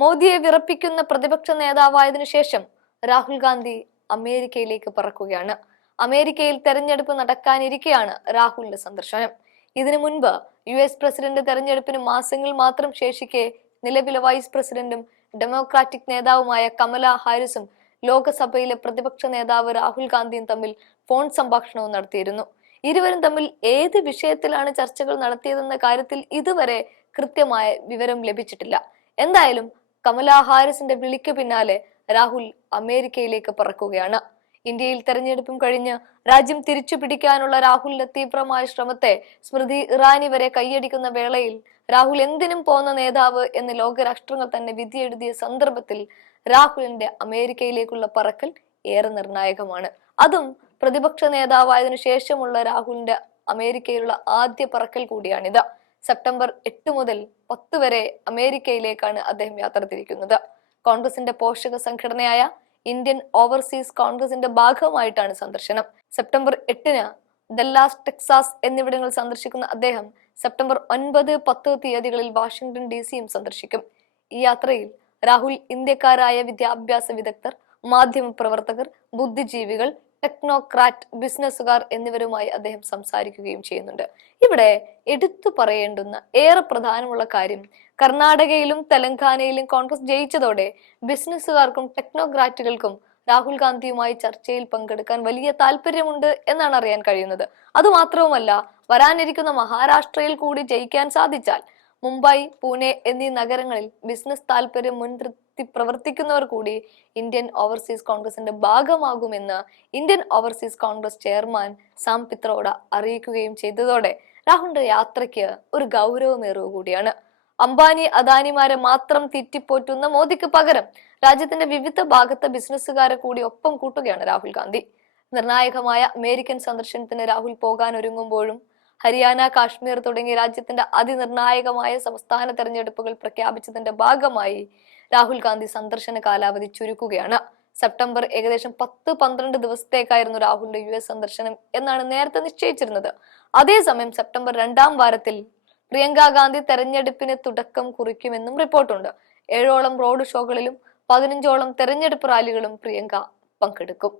മോദിയെ വിറപ്പിക്കുന്ന പ്രതിപക്ഷ നേതാവായതിനു ശേഷം രാഹുൽ ഗാന്ധി അമേരിക്കയിലേക്ക് പറക്കുകയാണ്. അമേരിക്കയിൽ തെരഞ്ഞെടുപ്പ് നടക്കാനിരിക്കെയാണ് രാഹുലിന്റെ സന്ദർശനം. ഇതിനു മുൻപ് യു എസ് പ്രസിഡന്റ് തെരഞ്ഞെടുപ്പിന് മാസങ്ങൾ മാത്രം ശേഷിക്കെ നിലവിലെ വൈസ് പ്രസിഡന്റും ഡെമോക്രാറ്റിക് നേതാവുമായ കമല ഹാരിസും ലോകസഭയിലെ പ്രതിപക്ഷ നേതാവ് രാഹുൽ ഗാന്ധിയും തമ്മിൽ ഫോൺ സംഭാഷണവും നടത്തിയിരുന്നു. ഇരുവരും തമ്മിൽ ഏത് വിഷയത്തിലാണ് ചർച്ചകൾ നടത്തിയതെന്ന കാര്യത്തിൽ ഇതുവരെ കൃത്യമായ വിവരം ലഭിച്ചിട്ടില്ല. എന്തായാലും കമല ഹാരിസിന്റെ വിളിക്ക് പിന്നാലെ രാഹുൽ അമേരിക്കയിലേക്ക് പറക്കുകയാണ്. ഇന്ത്യയിൽ തെരഞ്ഞെടുപ്പും കഴിഞ്ഞ് രാജ്യം തിരിച്ചു പിടിക്കാനുള്ള രാഹുലിന്റെ തീവ്രമായ ശ്രമത്തെ സ്മൃതി ഇറാനി വരെ കൈയടിക്കുന്ന വേളയിൽ രാഹുൽ എന്തിനും പോന്ന നേതാവ് എന്ന് ലോകരാഷ്ട്രങ്ങൾ തന്നെ വിധിയെഴുതിയ സന്ദർഭത്തിൽ രാഹുലിന്റെ അമേരിക്കയിലേക്കുള്ള പറക്കൽ ഏറെ നിർണായകമാണ്. അതും പ്രതിപക്ഷ നേതാവായതിനു ശേഷമുള്ള രാഹുലിന്റെ അമേരിക്കയിലുള്ള ആദ്യ പറക്കൽ കൂടിയാണിത്. സെപ്റ്റംബർ എട്ട് മുതൽ പത്ത് വരെ അമേരിക്കയിലേക്കാണ് അദ്ദേഹം യാത്ര തിരിക്കുന്നത്. കോൺഗ്രസിന്റെ പോഷക സംഘടനയായ ഇന്ത്യൻ ഓവർസീസ് കോൺഗ്രസിന്റെ ഭാഗമായിട്ടാണ് സന്ദർശനം. സെപ്റ്റംബർ എട്ടിന് ദല്ലാസ് ടെക്സാസ് എന്നിവിടങ്ങൾ സന്ദർശിക്കുന്ന അദ്ദേഹം സെപ്റ്റംബർ ഒൻപത് പത്ത് തീയതികളിൽ വാഷിംഗ്ടൺ ഡി സിയും സന്ദർശിക്കും. ഈ യാത്രയിൽ രാഹുൽ ഇന്ത്യക്കാരായ വിദ്യാഭ്യാസ വിദഗ്ധർ മാധ്യമ പ്രവർത്തകർ ബുദ്ധിജീവികൾ ടെക്നോക്രാറ്റ് ബിസിനസ്സുകാർ എന്നിവരുമായി അദ്ദേഹം സംസാരിക്കുകയും ചെയ്യുന്നുണ്ട്. ഇവിടെ എടുത്തു പറയേണ്ടുന്ന ഏറെ പ്രധാനമുള്ള കാര്യം കർണാടകയിലും തെലങ്കാനയിലും കോൺഗ്രസ് ജയിച്ചതോടെ ബിസിനസ്സുകാർക്കും ടെക്നോക്രാറ്റുകൾക്കും രാഹുൽ ഗാന്ധിയുമായി ചർച്ചയിൽ പങ്കെടുക്കാൻ വലിയ താല്പര്യമുണ്ട് എന്നാണ് അറിയാൻ കഴിയുന്നത്. അതുമാത്രവുമല്ല വരാനിരിക്കുന്ന മഹാരാഷ്ട്രയിൽ കൂടി ജയിക്കാൻ സാധിച്ചാൽ മുംബൈ പൂനെ എന്നീ നഗരങ്ങളിൽ ബിസിനസ് താല്പര്യം മുൻനിർത്തി പ്രവർത്തിക്കുന്നവർ കൂടി ഇന്ത്യൻ ഓവർസീസ് കോൺഗ്രസിന്റെ ഭാഗമാകുമെന്ന് Indian overseas Congress chairman Sam Pitroda അറിയിക്കുകയും ചെയ്തതോടെ രാഹുലിന്റെ യാത്രയ്ക്ക് ഒരു ഗൗരവമേറുക കൂടിയാണ്. അംബാനി അദാനിമാരെ മാത്രം തെറ്റിപ്പോറ്റുന്ന മോദിക്ക് പകരം രാജ്യത്തിന്റെ വിവിധ ഭാഗത്തെ ബിസിനസ്സുകാരെ കൂടി ഒപ്പം കൂട്ടുകയാണ് രാഹുൽ ഗാന്ധി. നിർണായകമായ അമേരിക്കൻ സന്ദർശനത്തിന് രാഹുൽ പോകാൻ ഒരുങ്ങുമ്പോഴും ഹരിയാന കാശ്മീർ തുടങ്ങിയ രാജ്യത്തിന്റെ അതിനിർണായകമായ സംസ്ഥാന തെരഞ്ഞെടുപ്പുകൾ പ്രഖ്യാപിച്ചതിന്റെ ഭാഗമായി രാഹുൽ ഗാന്ധി സന്ദർശന കാലാവധി ചുരുക്കുകയാണ്. സെപ്റ്റംബർ ഏകദേശം പത്ത് പന്ത്രണ്ട് ദിവസത്തേക്കായിരുന്നു രാഹുലിന്റെ യു എസ് സന്ദർശനം എന്നാണ് നേരത്തെ നിശ്ചയിച്ചിരുന്നത്. അതേസമയം സെപ്റ്റംബർ രണ്ടാം വാരത്തിൽ പ്രിയങ്ക ഗാന്ധി തെരഞ്ഞെടുപ്പിന് തുടക്കം കുറിക്കുമെന്നും റിപ്പോർട്ടുണ്ട്. ഏഴോളം റോഡ് ഷോകളിലും പതിനഞ്ചോളം തെരഞ്ഞെടുപ്പ് റാലികളും പ്രിയങ്ക പങ്കെടുക്കും.